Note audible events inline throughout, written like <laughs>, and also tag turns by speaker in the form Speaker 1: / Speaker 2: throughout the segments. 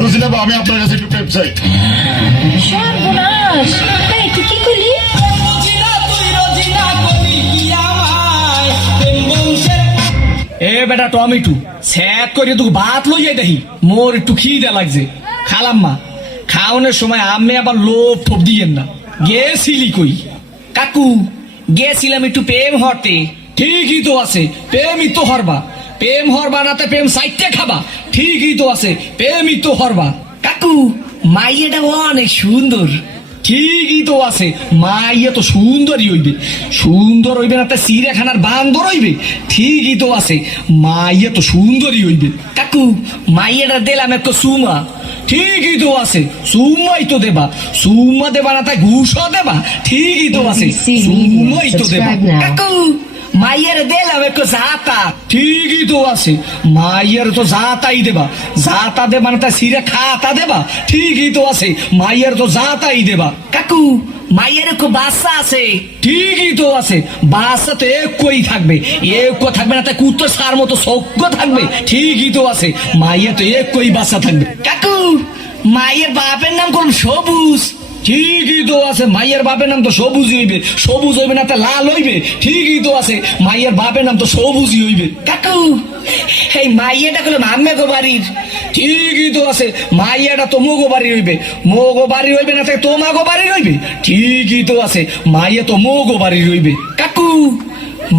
Speaker 1: রোজিনা আমি আপনার কাছে একটু প্রেম চাই।
Speaker 2: সর্বনাশ। এই তুই কি করলি?
Speaker 3: এ বেটা টমেটো স্যাক করে তুই ভাত লইয়ে দেখি। মোর একটু খিদে লাগছে। খালাম মা খাওয়ানোর সময় আমি আবার লোভ ঠোপ দিয়েন না। গেছিলি কই? কাকু গেছিলাম একটু প্রেম হরতে। ঠিকই তো আছে প্রেমই তো হরবা। প্রেম হরবা নাতে প্রেম সাইটে খাবা। ঠিকই তো আছে প্রেমই তো হরবা কাকু মাইয়েটা অনেক সুন্দর। ঠিকই তো আছে মাইয়া তো সুন্দরই হইবে। সুন্দর হইবে না তা চিড়িয়াখানার বান্দর হইবে। ঠিকই তো আছে মাইয়া তো সুন্দরই হইবে। কাকু মাইয়াটা দিলাম একটু সুমা। ঠিকই তো আছে সুমাই তো দেবা। সুমা দেবা না তাই ঘুষও দেবা। ঠিকই তো আছে সুমাই তো দেবা। কাকু মাইয়ের দিলাম একটু জাতা ঠিকই তো আছে। মাইয়ের তো জাতাই দেবা। জাতা দেবা মানে তা সিরে খাতা দেবা। ঠিকই তো আছে। মাইয়ের তো জাতাই দেবা। কাকু মাইয়ের একটু বাচ্চা আছে। ঠিকই তো আছে। বাচ্চা তো একই থাকবে। এক থাকবে না তা কুত্তর সার মতো সজ্ঞ থাকবে। ঠিকই তো আছে। মাইয়ের তো একই বাচ্চা থাকবে। কাকু মায়ের বাপের নাম কোন সবুজ। ঠিকই তো আছে মাইয়ের বাপের নাম তো সবুজ হইবে সবুজ হইবে না তা লাল হইবে ঠিকই তো আছে মাইয়ের বাপের নাম তো সবুজই হইবে। কাকু এই মাইয়াটা কইলাম আম্মে গো বাড়ির। ঠিকই তো আছে মাইয়াটা তো মোগো বাড়ি হইবে মোগো বাড়ি হইবে না তাই তোমাগো বাড়ি হইবে? ঠিকই তো আছে মাইয়া তো মোগো বাড়ি হইবে। কাকু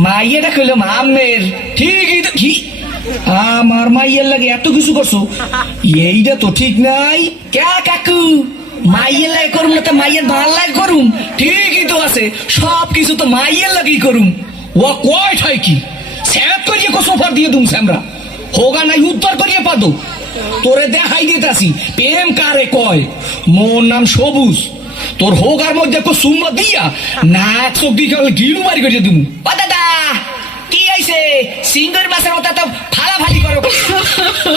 Speaker 3: মাইয়াটা কইলাম আম্মের ঠিকই তো কি? আমার মাইয়ের লাগে এত কিছু করছ? এইটা তো ঠিক নাই। কে কাকু? মাইয়ের লাগে করুম না তো মাইয়ের ভালো লাগে করুম। ঠিকই তো আছে সব কিছু তো মাইয়ের লাগেই করুম। ও কয় ঠাই কি? স্যাপ করিয়ে কো সোফার দিয়ে দুম স্যামরা। হোগা নাই উত্তর করিয়ে পাদো। তোরে দেখাই দিতাছি প্রেম কারে কয়? মোর নাম সবুজ। তোর হোগার মধ্যে কো সুম্মা দিয়া নাক চোখ দিয়ে গিলু বাড়ি করিয়ে দিমু। দাদা কি হইছে? সিঙ্গর মাছের মতো তো ফালাফালি করো। <laughs>